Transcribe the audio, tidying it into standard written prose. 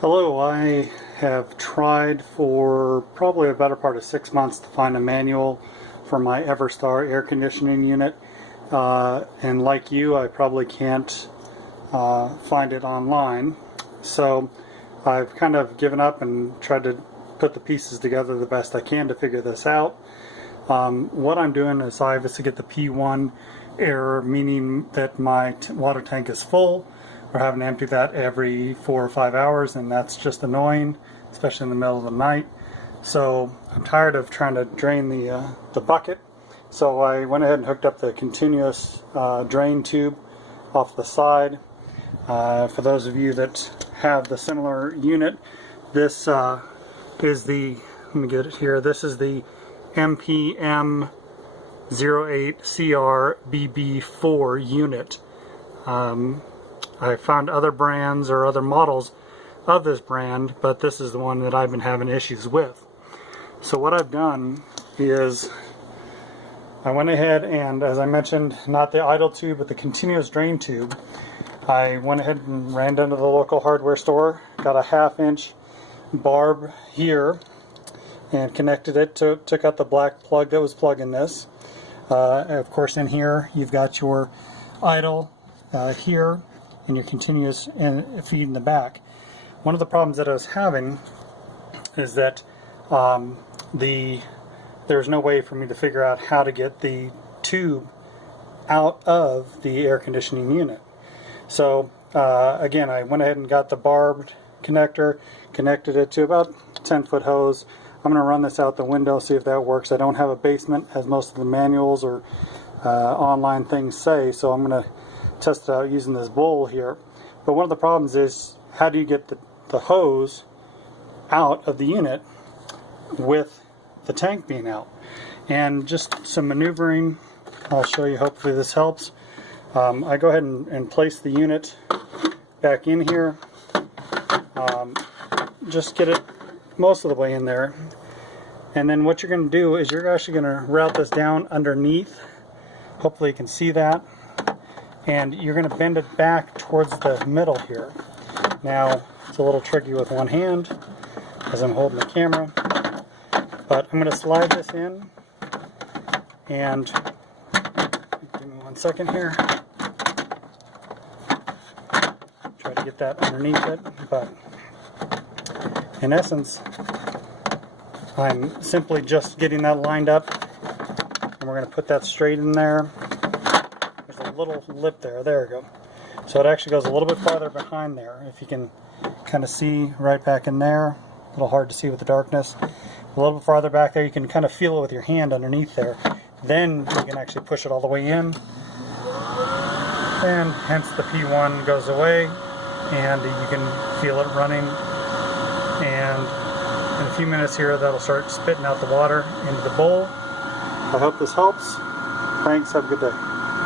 Hello, I have tried for probably a better part of 6 months to find a manual for my Everstar air conditioning unit, and like you, I probably can't find it online. So I've kind of given up and tried to put the pieces together the best I can to figure this out. What I'm doing is I obviously get the P1 error, meaning that my water tank is full. We're having to empty that every 4 or 5 hours, and that's just annoying, especially in the middle of the night. So I'm tired of trying to drain the bucket. So I went ahead and hooked up the continuous drain tube off the side. For those of you that have the similar unit, this is the, let me get it here, this is the MPM-08CR-BB4 unit. I found other brands or other models of this brand, but this is the one that I've been having issues with. So what I've done is I went ahead and, as I mentioned, not the idle tube but the continuous drain tube, I went ahead and ran down to the local hardware store, got a 1/2 inch barb here and connected it to, took out the black plug that was plugging this. Of course, in here you've got your idle here and your continuous feed in the back. One of the problems that I was having is that there's no way for me to figure out how to get the tube out of the air conditioning unit. So again, I went ahead and got the barbed connector, connected it to about 10-foot hose. I'm going to run this out the window, see if that works. I don't have a basement, as most of the manuals or online things say, so I'm going to test it out using this bowl here. But one of the problems is, how do you get the hose out of the unit with the tank being out? And just some maneuvering, I'll show you, hopefully this helps. I go ahead and place the unit back in here. Just get it most of the way in there. And then what you're going to do is you're actually going to route this down underneath. Hopefully you can see that. And you're going to bend it back towards the middle here. Now, it's a little tricky with one hand as I'm holding the camera, but I'm going to slide this in, and give me 1 second here. Try to get that underneath it, but in essence, I'm simply just getting that lined up, and we're going to put that straight in there. There's a little lip there. There we go. So it actually goes a little bit farther behind there. If you can kind of see right back in there. A little hard to see with the darkness. A little bit farther back there. You can kind of feel it with your hand underneath there. Then you can actually push it all the way in. And hence the P1 goes away. And you can feel it running. And in a few minutes here, that'll start spitting out the water into the bowl. I hope this helps. Thanks. Have a good day.